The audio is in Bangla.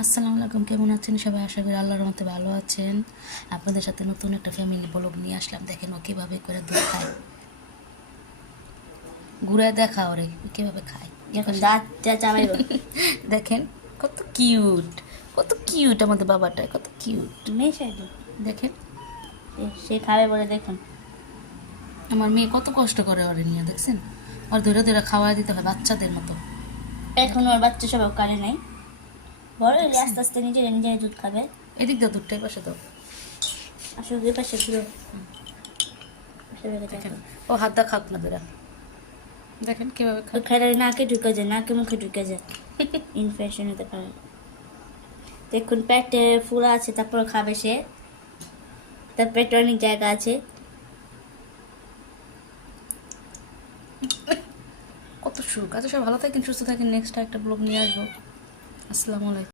আসসালামু আলাইকুম, কেমন আছেন সবাই? আশা করি আল্লাহর রহমতে ভালো আছেন। আপনাদের সাথে নতুন একটা ফ্যামিলি ব্লগ নিয়ে আসলাম। দেখেন ও কীভাবে করে দুধ খায়, ঘুরে দেখা ওরে কীভাবে খায়। এখন দাঁত চাবাইব। দেখেন কত কিউট, কত কিউট আমাদের বাবাটা, কত কিউট। মেশাই দিই, দেখেন সে খাবে বলে দেখুন। আমার মেয়ে কত কষ্ট করে ওরে নিয়ে, দেখছেন? ওর ধরে ধরে খাওয়া দিতে হয় বাচ্চাদের মতো। এখন ওর বাচ্চা সব কারে নাই, বড় হলে আস্তে আস্তে নিজের নিজের দুধ খাবে। এদিক দাও, দুধটাই পাশে দাও। আসলে পাশে পুরো দেখেন ও হাত দা খাক না ধরে, দেখেন কীভাবে খায়। খেলে নাকে ঢুকে যায়, নাকে মুখে ঢুকে যায়, ইনফেকশন হতে পারে। দেখুন পেটে ফুলা আছে, তারপর খাবে সে, তার পেটে অনেক জায়গা আছে। কত সুখ। আচ্ছা সব ভালো থাকেন, সুস্থ থাকেন। নেক্সট একটা ব্লগ নিয়ে আসবো। আসসালামু আলাইকুম।